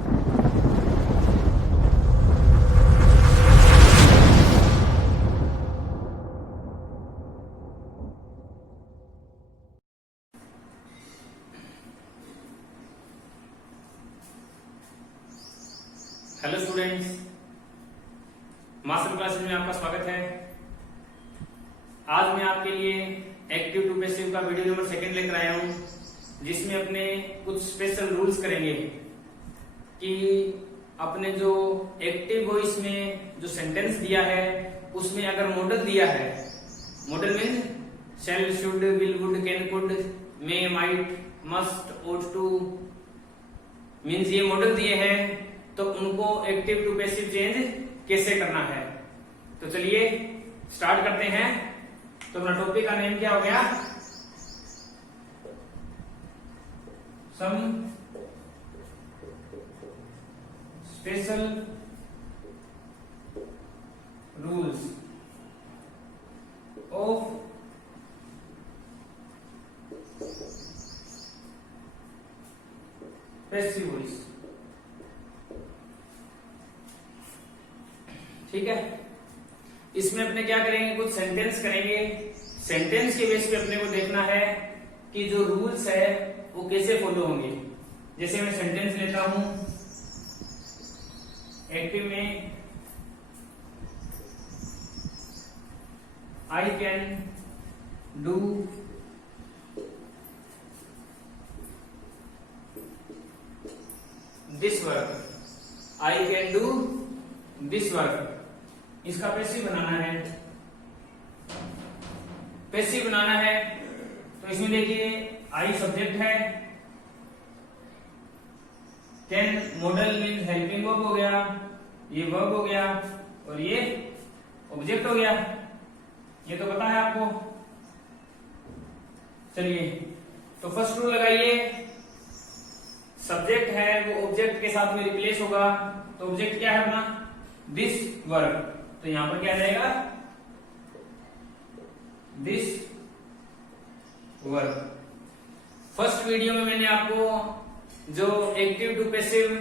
Hello students, master classes में आपका स्वागत है। आज मैं आपके लिए एक्टिव टू पैसिव का वीडियो नंबर 2 लेकर आया हूं, जिसमें अपने कुछ स्पेशल रूल्स करेंगे कि अपने जो एक्टिव वॉइस में जो सेंटेंस दिया है उसमें अगर मॉडल दिया है, modal means shall, should, will, would, can, could, may, might, must, ought to, means ये मॉडल दिए हैं, तो उनको एक्टिव टू पैसिव चेंज कैसे करना है। तो चलिए स्टार्ट करते हैं। तो अपना टॉपिक का नेम क्या हो गया? Some special rules of passive voice. ठीक है, इसमें अपने क्या करेंगे, कुछ सेंटेंस करेंगे। सेंटेंस के बेस पे अपने को देखना है कि जो रूल्स है वो कैसे फॉलो होंगे। जैसे मैं सेंटेंस लेता हूं, एक्टिव में I can do this work, I can do this work. इसका पैसिव बनाना है, पैसिव बनाना है। तो इसमें देखिए आई सब्जेक्ट है, can model means helping verb हो गया, ये वर्ब हो गया और ये ऑब्जेक्ट हो गया। ये तो पता है आपको। चलिए तो फर्स्ट रूल लगाइए, सब्जेक्ट है वो ऑब्जेक्ट के साथ में रिप्लेस होगा। तो ऑब्जेक्ट क्या है अपना? This work. तो यहां पर क्या रहेगा? This work. फर्स्ट वीडियो में मैंने आपको जो एक्टिव टू पैसिव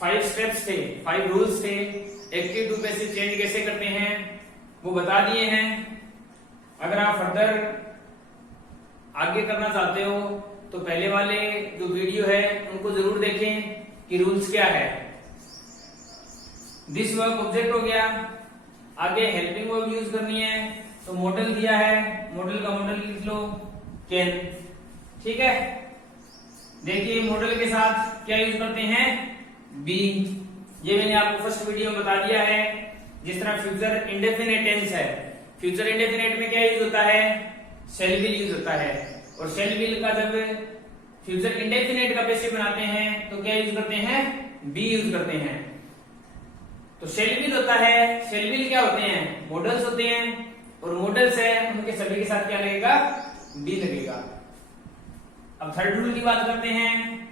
5 स्टेप्स थे, 5 रूल्स थे, एक्टिव टू पैसिव चेंज कैसे करते हैं वो बता दिए हैं। अगर आप फर्दर आगे करना चाहते हो तो पहले वाले जो वीडियो है उनको जरूर देखें कि रूल्स क्या है। दिस वर्क ऑब्जेक्ट हो गया, आगे हेल्पिंग वर्ब यूज करनी है। तो मॉडल दिया है, मॉडल का मॉडल लिख लो कैन। ठीक है, देखिए मॉडल के साथ क्या यूज करते हैं? बी। ये मैंने आपको फर्स्ट वीडियो में बता दिया है। जिस तरह फ्यूचर इंडेफिनिट टेंस है, फ्यूचर इंडेफिनिट में क्या यूज होता है? शैल विल यूज होता है। और शैल विल का जब फ्यूचर इंडेफिनिट का पैसिव बनाते हैं तो क्या यूज करते हैं? बी यूज करते हैं। तो शैल विल होता है, शैल विल क्या होते हैं? मॉडल्स होते हैं, और मॉडल्स है उनके सभी के साथ क्या लगेगा? बी लगेगा। अब थर्ड रूल की बात करते हैं,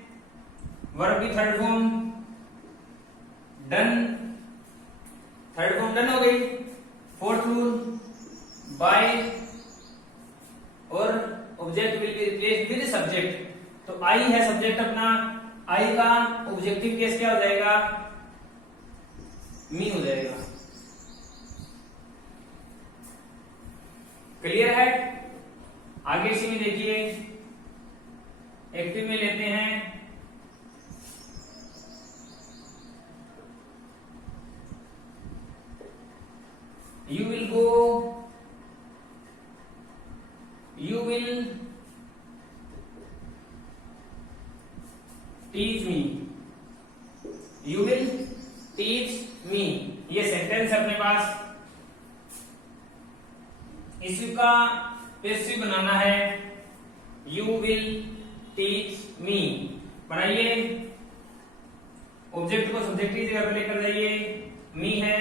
वर्ब की third form done, third form done हो गई। फोर्थ रूल बाय और object will be replaced with subject. तो आई है सब्जेक्ट अपना, आई का ऑब्जेक्टिव केस क्या हो जाएगा? मी हो जाएगा। क्लियर है? आगे इसी में देखिए, एक्टिव में लेते हैं you will go, you will teach me, you will teach me. ये सेंटेंस है अपने पास, इसका पैसिव बनाना है यू विल टीच मी। बनाइए, ऑब्जेक्ट को सब्जेक्ट की जगह पर लेकर जाइए, मी है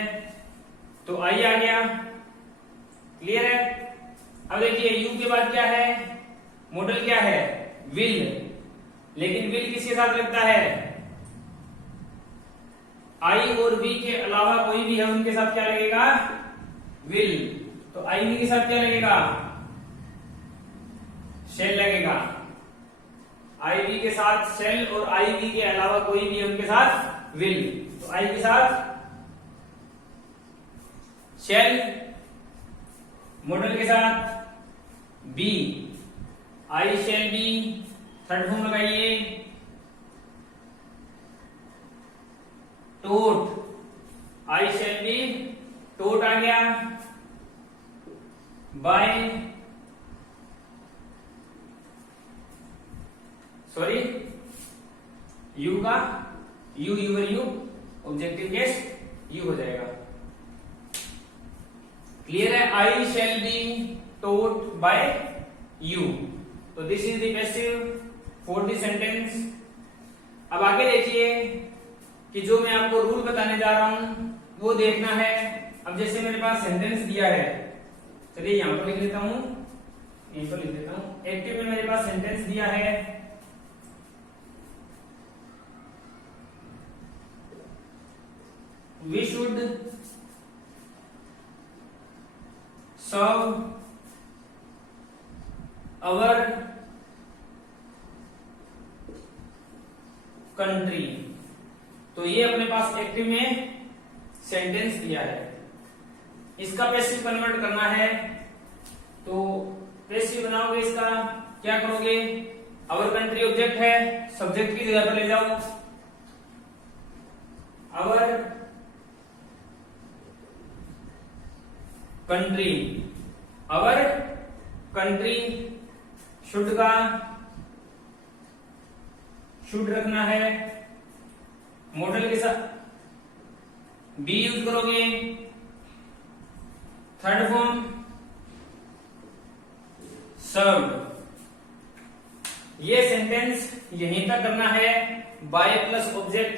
तो आई आ गया। क्लियर है? अब देखिए यू के बाद क्या है? मॉडल क्या है? विल। लेकिन विल किसके साथ लगता है? आई और वी के अलावा कोई भी है उनके साथ क्या लगेगा? विल। तो आई वी के साथ क्या लगेगा? शैल लगेगा। आईवी के साथ शेल और आईवी के अलावा कोई भी उनके साथ विल। तो आई के साथ शेल, मॉडल के साथ be, I shall be, third form लगाइए taught, I shall be taught आ गया, बाय सॉरी यू का you your you, objective case you हो जाएगा। क्लियर है? I shall be taught by you. तो this is the passive for the sentence. अब आगे देखिए कि जो मैं आपको रूल बताने जा रहा हूं वो देखना है। अब जैसे मेरे पास सेंटेंस दिया है, चलिए यहां पर लिख लेता हूं, यहीं पर लिख देता हूं। एक्टिव में मेरे पास सेंटेंस दिया है, we should serve our country। तो ये अपने पास एक्टिव में सेंटेंस दिया है, इसका पैसिव कन्वर्ट करना है। तो पैसिव बनाओगे इसका क्या करोगे? आवर कंट्री ऑब्जेक्ट है, सब्जेक्ट की जगह पर ले जाओ, our country, our country, should का शुड रखना है, मॉडल के साथ बी यूज करोगे, थर्ड फॉर्म सर्व्ड। ये सेंटेंस यहीं तक करना है, बाय प्लस ऑब्जेक्ट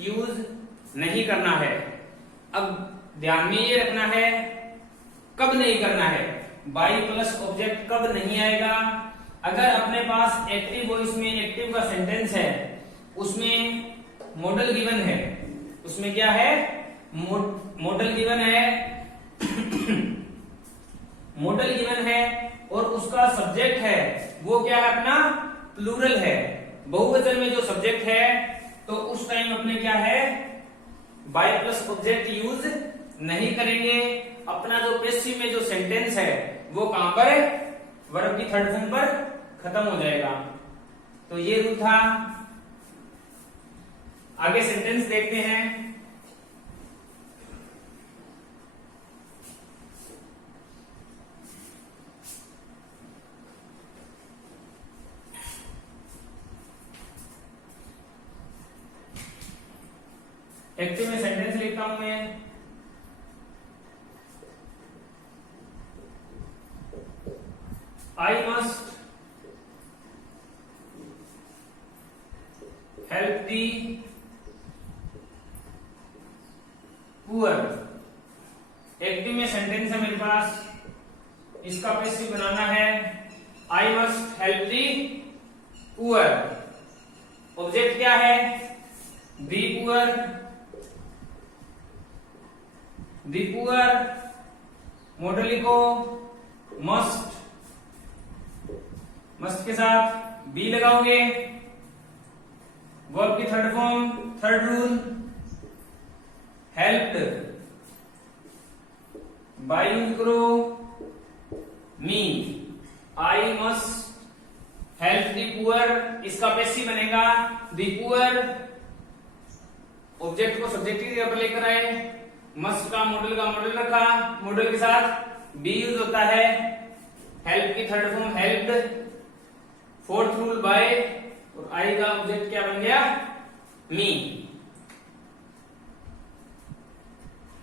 यूज नहीं करना है। अब ध्यान में ये रखना है कब नहीं करना है, बाई प्लस ऑब्जेक्ट कब नहीं आएगा? अगर अपने पास एक्टिव वॉइस में एक्टिव का सेंटेंस है, उसमें मॉडल गिवन है, उसमें क्या है? मॉडल गिवन है मॉडल गिवन है और उसका सब्जेक्ट है वो क्या है? अपना प्लूरल है, बहुवचन में जो सब्जेक्ट है। तो उस टाइम अपने क्या है? बाय प्लस ऑब्जेक्ट यूज नहीं करेंगे। अपना जो पैसिव में जो सेंटेंस है वो कहां पर है? वर्ब की थर्ड फॉर्म पर खत्म हो जाएगा। तो ये रूल था। आगे सेंटेंस देखते हैं। एक्टिव में सेंटेंस लिखता हूं मैं, I must help the poor। Active में सेंटेंस है मेरे पास, इसका पैसिव बनाना है, I must help the poor। Object क्या है? the poor, the poor, model लिखो must, मस्ट के साथ बी लगाओगे, वर्ब की third form, third rule helped, by use करो me, I must help the poor, इसका पैसिव बनेगा द पुअर। ऑब्जेक्ट को सब्जेक्ट की जगह पर लेकर आए, मस्ट का मॉडल रखा, मॉडल के साथ बी यूज होता है, हेल्प की third form helped, fourth rule bye, और आई का ऑब्जेक्ट क्या बन गया? मी।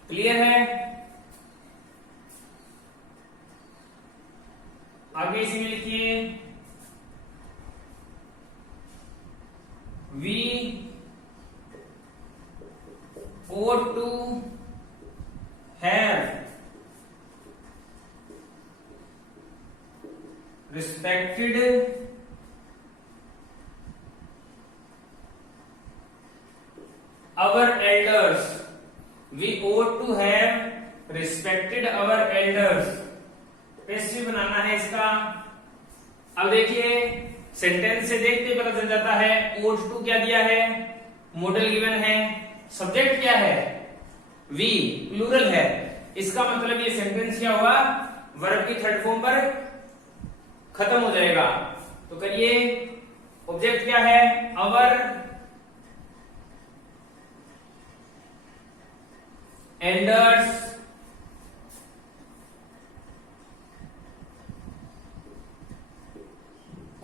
क्लियर है? आगे इसी में लिखिए, we ought to have respected our elders। We ought to have respected our elders। Passive बनाना है इसका। अब देखिए सेंटेंस से देखते पता चल जाता है। ought to क्या दिया है, मॉडल गिवन है, सब्जेक्ट क्या है, वी, प्लूरल है। इसका मतलब ये सेंटेंस क्या हुआ, वर्ब की थर्ड फॉर्म पर खत्म हो जाएगा। तो करिए, ऑब्जेक्ट क्या है, our elders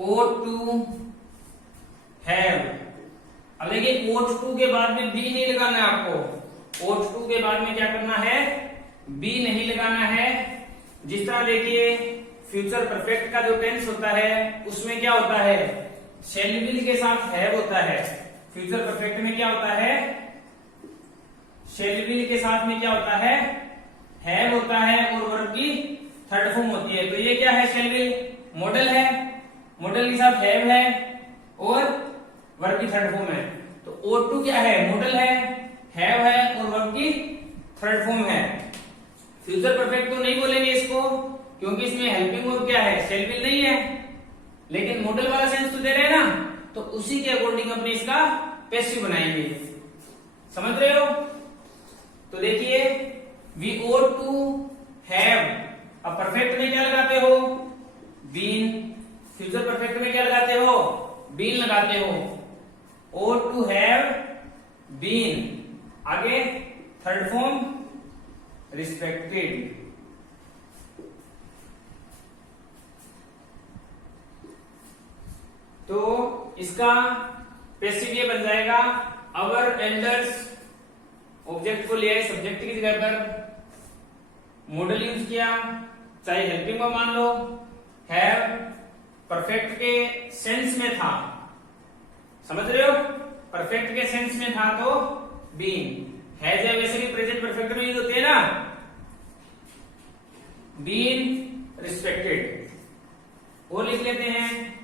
ought to have। अब देखिए ought to के बाद में बी नहीं लगाना है आपको। ought to के बाद में क्या करना है, बी नहीं लगाना है। जिस तरह देखिए फ्यूचर परफेक्ट का जो टेंस होता है उसमें क्या होता है, शैल विल के साथ हैव होता है। फ्यूचर परफेक्ट में क्या होता है, शैल विल के साथ में क्या होता है, हैव होता है और वर्ब की थर्ड फॉर्म होती है। तो ये क्या है, शैल विल मॉडल है, मॉडल के साथ हैव है और वर्ब की थर्ड फॉर्म है। तो ought to क्या है, मॉडल है, हैव है और वर्ब की थर्ड फॉर्म है। फ्यूचर परफेक्ट तो नहीं बोलेंगे इसको क्योंकि इसमें हेल्पिंग वर्ब क्या है, शैल विल नहीं है, लेकिन मॉडल वाला सेंस तो दे रहे हैं ना, तो उसी के अकॉर्डिंग अपने इसका पैसिव बनाएंगे। समझ रहे हो? तो देखिए वी ought to have, अब परफेक्ट में क्या लगाते हो, बीन। फ्यूचर परफेक्ट में क्या लगाते हो, बीन लगाते हो। ought to have been, आगे थर्ड फॉर्म रिस्पेक्टेड। तो इसका पैसिव ये बन जाएगा, अवर एल्डर्स, ऑब्जेक्ट को ले आए सब्जेक्ट की जगह पर, मॉडल यूज किया, चाहे हेल्पिंग वर्ब मान लो, हैव परफेक्ट के सेंस में था। समझ रहे हो? परफेक्ट के सेंस में था तो बीन। हैज है वैसे भी प्रेजेंट परफेक्ट में यूज होती है ना, बीन रिस्पेक्टेड। और लिख लेते हैं,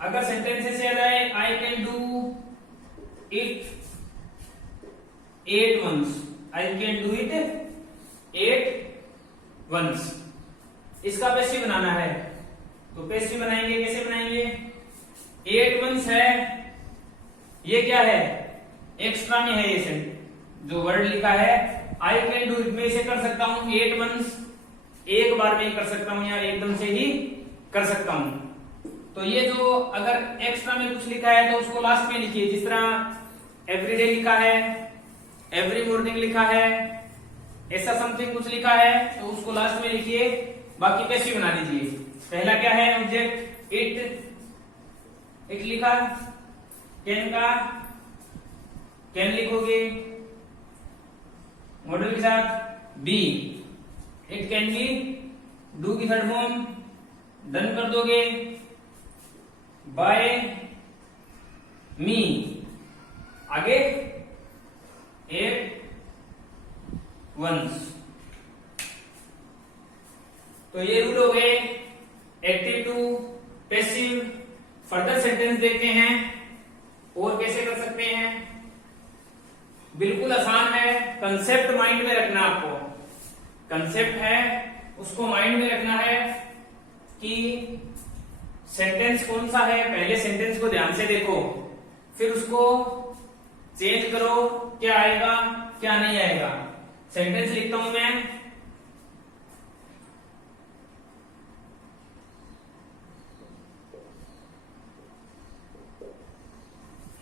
अगर सेंटेंस से आ जाए, I can do it 8 months, I can do it 8 months, इसका पैसिव बनाना है। तो पैसिव बनाएंगे, कैसे बनाएंगे, 8 months है, ये क्या है, एक्स्ट्रा में है, ये जो वर्ड लिखा है आई कैन डू इट में इसे कर सकता हूं 8 months, एक बार में ही कर सकता हूं या एकदम से ही कर सकता हूं। तो ये जो अगर एक्स्ट्रा में कुछ लिखा है तो उसको लास्ट में लिखिए। जिस तरह एवरीडे लिखा है, एवरी मॉर्निंग लिखा है, ऐसा समथिंग कुछ लिखा है तो उसको लास्ट में लिखिए, बाकी पैसिव बना दीजिए। पहला क्या है, ऑब्जेक्ट इट, इट लिखा, कैन का कैन लिखोगे मॉडल के साथ, be, it can be, do की थर्ड फॉर्म डन कर दोगे, बाय मी, आगे 8 months। तो ये रूल हो गए active to passive. Further sentence देखते हैं और कैसे कर सकते हैं। बिल्कुल आसान है, कंसेप्ट माइंड में रखना आपको। कंसेप्ट है उसको माइंड में रखना है कि सेंटेंस कौन सा है, पहले सेंटेंस को ध्यान से देखो, फिर उसको चेंज करो, क्या आएगा क्या नहीं आएगा। सेंटेंस लिखता हूं मैं,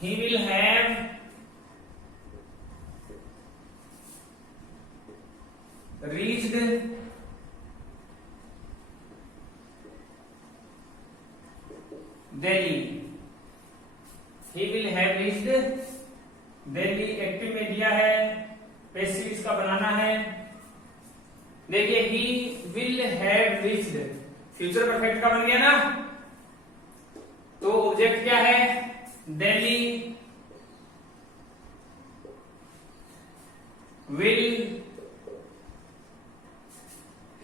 he will have reached Delhi, he will have reached Delhi। Active में दिया है, पैसिव इसका बनाना है। देखिए he will have reached, future perfect का बन गया ना, तो ऑब्जेक्ट क्या है, Delhi, will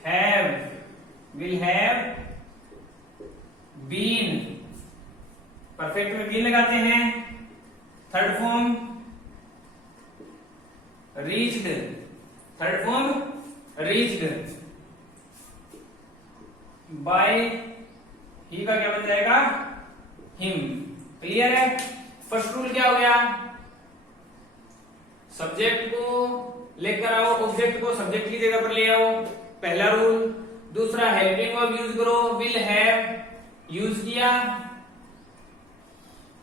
have been, perfect में बीन लगाते हैं, third form reached, third form reached, by he का क्या बन जाएगा, हिम। क्लियर है। फर्स्ट रूल क्या हो गया, सब्जेक्ट को लेकर आओ, ऑब्जेक्ट को सब्जेक्ट की जगह पर ले आओ, पहला रूल। दूसरा, हेल्पिंग वर्ब यूज करो, विल हैव यूज किया,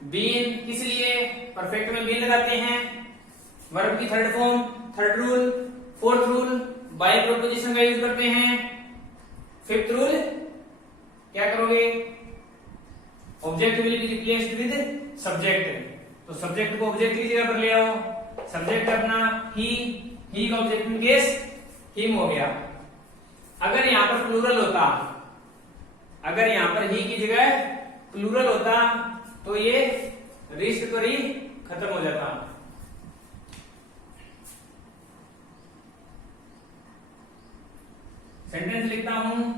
बीन किस लिए, परफेक्ट में बीन लगाते हैं, वर्ब की third form, third rule. Fourth rule, by preposition का यूज करते हैं। फिफ्थ रूल, क्या करोगे, object will be replaced with subject, तो सब्जेक्ट को ऑब्जेक्ट की जगह पर ले आओ। सब्जेक्ट अपना ही का ऑब्जेक्ट इन केस हिम हो गया। अगर यहां पर प्लूरल होता, अगर यहां पर ही की जगह प्लूरल होता तो ये रिस्ट पर ही खत्म हो जाता। सेंटेंस लिखता हूं,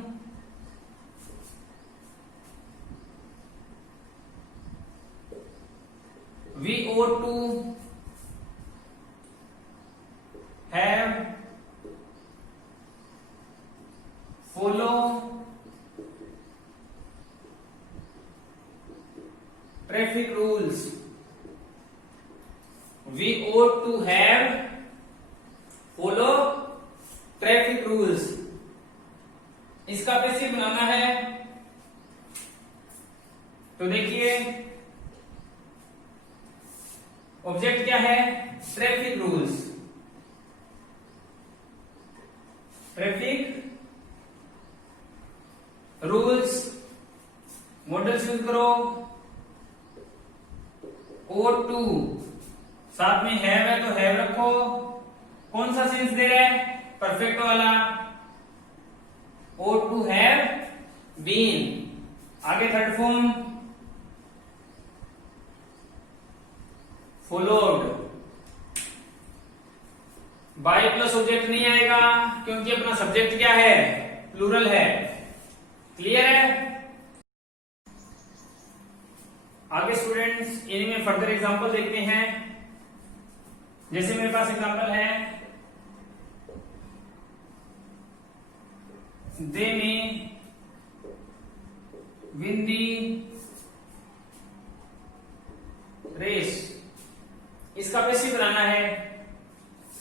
we ought to have follow traffic rules, we ought to have follow traffic rules। इसका पैसिव बनाना है तो देखिए, ऑब्जेक्ट क्या है, traffic rules, traffic rules. Models use करो, ought to, साथ में हैव है तो हैव रखो। कौन सा सेंस दे रहा है, परफेक्ट वाला, ought to have been। आगे third form, followed। By plus object नहीं आएगा क्योंकि अपना सब्जेक्ट क्या है, प्लूरल है। क्लियर है। आगे स्टूडेंट्स इनमें फर्दर एग्जांपल देखते हैं। जैसे मेरे पास एग्जांपल है, दे में विन दी रेस, इसका पैसिव बनाना है।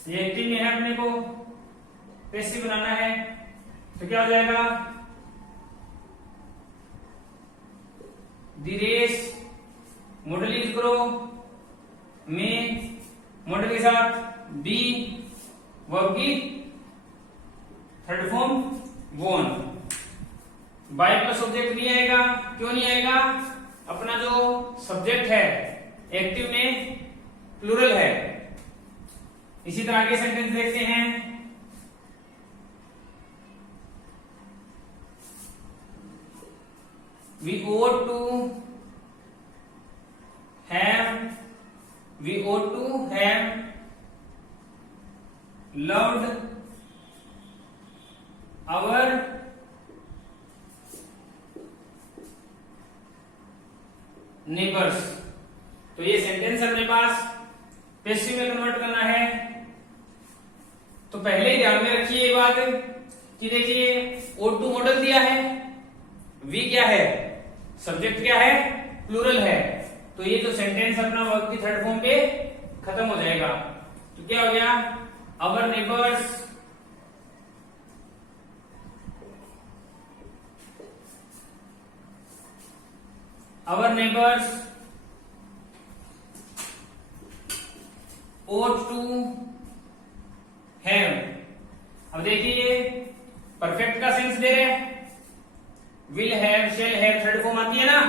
ये एक्टिव में है, अपने को पैसिव बनाना है तो क्या हो जाएगा, दी रेस, मॉडल यूज करो, में मॉडल के साथ बी, वर्ब की third form won. By plus object नहीं आएगा, क्यों नहीं आएगा, अपना जो सब्जेक्ट है एक्टिव में प्लूरल है। इसी तरह आगे सेंटेंस देखते हैं, we ought to have loved our neighbors। तो ये सेंटेंस अपने पास पैसिव में कन्वर्ट करना है। तो पहले ही ध्यान में रखिए ये बात कि देखिए, ought to मॉडल दिया है, वी क्या है, सब्जेक्ट क्या है, प्लूरल है, तो ये जो सेंटेंस अपना वर्ब की थर्ड फॉर्म पे खत्म हो जाएगा। तो क्या हो गया, अवर नेबर्स ought to have। अब देखिए परफेक्ट का सेंस दे रहे हैं, will have, shall have, third form आती है ना,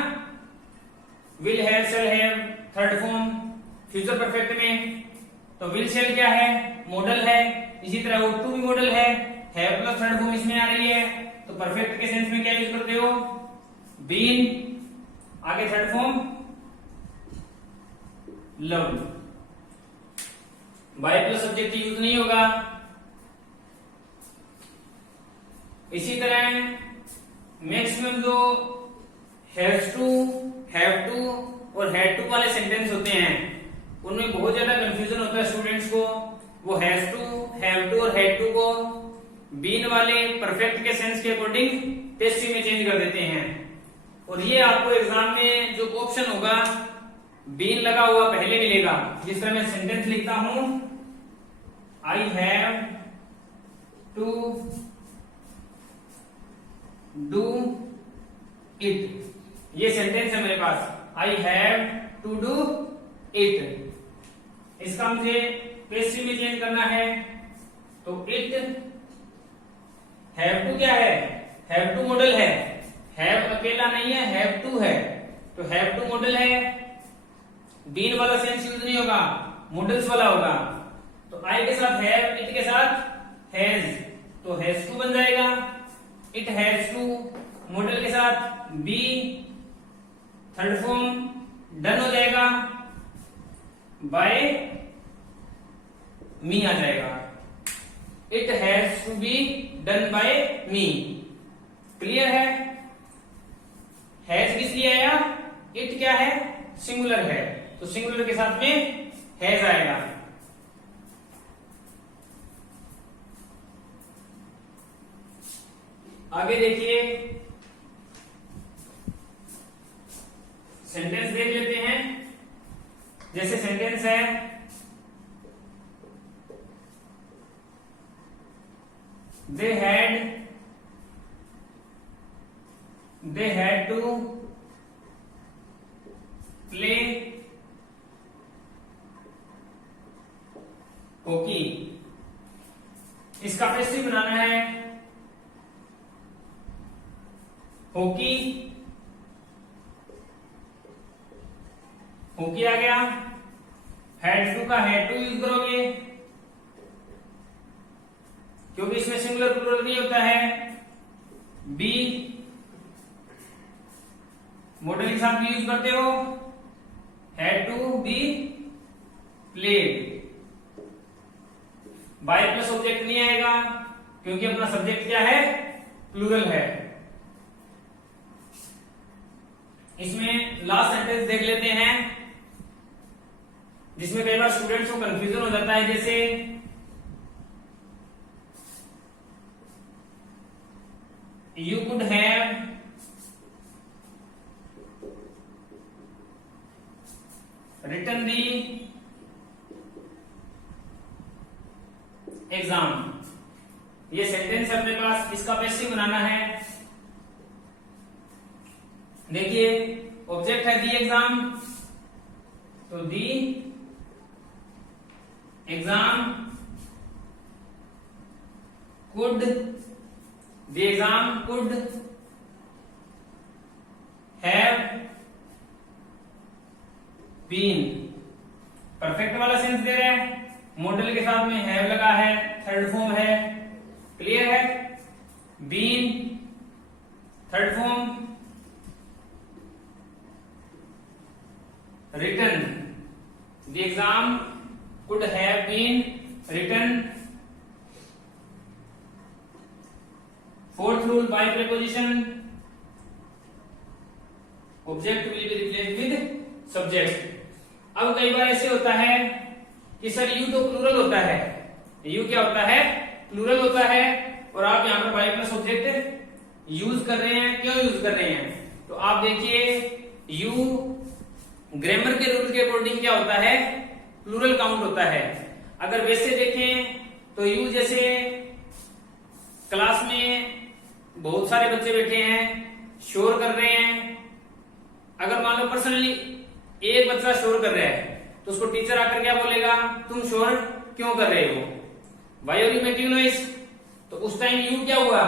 will have, shall have, third form future perfect में। तो विल शैल क्या है, मॉडल है। इसी तरह ought to भी मॉडल है, हैव प्लस थर्ड फॉर्म इसमें आ रही है। तो परफेक्ट के सेंस में क्या यूज करते हो, बीन, आगे third form loved. By plus subject use नहीं होगा। इसी तरह मैक्सिमम जो हैज टू, हैव टू और हैड टू वाले सेंटेंस होते हैं उनमें बहुत ज्यादा कंफ्यूजन होता है स्टूडेंट्स को। वो हैज टू, हैव टू और हैड टू को बीन वाले परफेक्ट के सेंस के अकॉर्डिंग पेस्ट्री में चेंज कर देते हैं। और ये आपको एग्जाम में जो ऑप्शन होगा बीन लगा हुआ पहले मिलेगा। जिस तरह मैं सेंटेंस लिखता हूं, I have to do it, ये सेंटेंस है मेरे पास, I have to do it. इसका मुझे पेस्ट्री में चेंज करना है, तो इट हैव टू क्या है, हैव टू मॉडल है, हैव अकेला नहीं है, हैव टू है, तो हैव टू मॉडल है, बीन वाला सेंस यूज नहीं होगा, मॉडल्स वाला होगा। तो आई के साथ हैव, इट के साथ हैज, तो हैज टू बन जाएगा, इट हैज टू, मॉडल के साथ बी, थर्ड फॉर्म डन हो जाएगा, बाय मी आ जाएगा, it has to be done by me. Clear है? हैज किस लिए आया, इट क्या है, सिंगुलर है, तो सिंगुलर के साथ में हैज आएगा। आगे देखिए, सेंटेंस देख लेते हैं। जैसे सेंटेंस है, they had to play hockey. इसका पेस्ट्री बनाना है हॉकी, हॉकी आ गया, हैड टू का हैड टू यूज करोगे क्योंकि इसमें सिंगुलर प्लूरल नहीं होता है। बी मॉडल के साथ भी यूज करते हो, had to be played. By plus object नहीं आएगा क्योंकि अपना सब्जेक्ट क्या है, प्लूरल है। इसमें लास्ट सेंटेंस देख लेते हैं, जिसमें कई बार स्टूडेंट्स को कंफ्यूजन हो जाता है। जैसे you could have written the exam। ये सेंटेंस अपने पास, इसका पेस्ट्री बनाना है। देखिए ऑब्जेक्ट है दी एग्जाम, तो the exam could, the exam could have been। Perfect वाला सेंस दे रहे हैं, मॉडल के साथ में हैव लगा है, थर्ड फॉर्म है। क्लियर है? Been third form, written, the exam could have been written. Fourth rule, by preposition, object will be replaced with subject. अब कई बार ऐसे होता है कि सर यू तो प्लूरल होता है, यू क्या होता है, प्लूरल होता है, और आप यहाँ पर बाय प्लस ऑब्जेक्ट यूज कर रहे हैं। क्यों यूज कर रहे हैं? तो आप देखिए यू ग्रामर के रूल के अकॉर्डिंग क्या होता है, प्लूरल काउंट होता है। अगर वैसे देखें तो यू जैसे क्लास में बहुत सारे बच्चे बैठे हैं, शोर कर रहे हैं, अगर मान लो पर्सनली एक बच्चा शोर कर रहा है तो उसको टीचर आकर क्या बोलेगा, तुम शोर क्यों कर रहे हो, why are you making noise. तो उस टाइम यू क्या हुआ,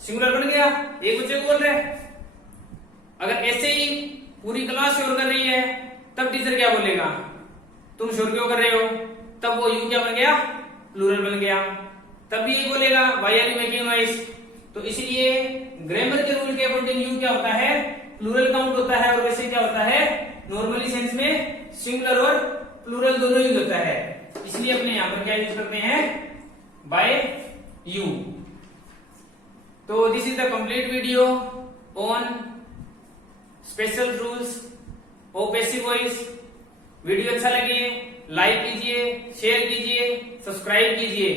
सिंगुलर बन गया, एक बच्चे को बोल रहे हैं। अगर ऐसे ही पूरी क्लास शोर कर रही है तब टीचर क्या बोलेगा, तुम शोर क्यों कर रहे हो, तब वो यू क्या बन गया, प्लूरल बन गया। तब भी ये बोलेगा why are you making noise. तो इसलिए ग्रामर के रूल के अकॉर्डिंग यू क्या होता है, प्लूरल काउंट होता है, और वैसे क्या होता है, नॉर्मली सेंस में सिंगुलर और प्लूरल दोनों यूज होता है। इसलिए अपने यहां पर क्या यूज करते हैं, बाय यू। तो this is the complete video on special rules of passive voice. Video अच्छा लगे लाइक कीजिए, शेयर कीजिए, सब्सक्राइब कीजिए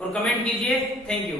और कमेंट कीजिए। Thank you.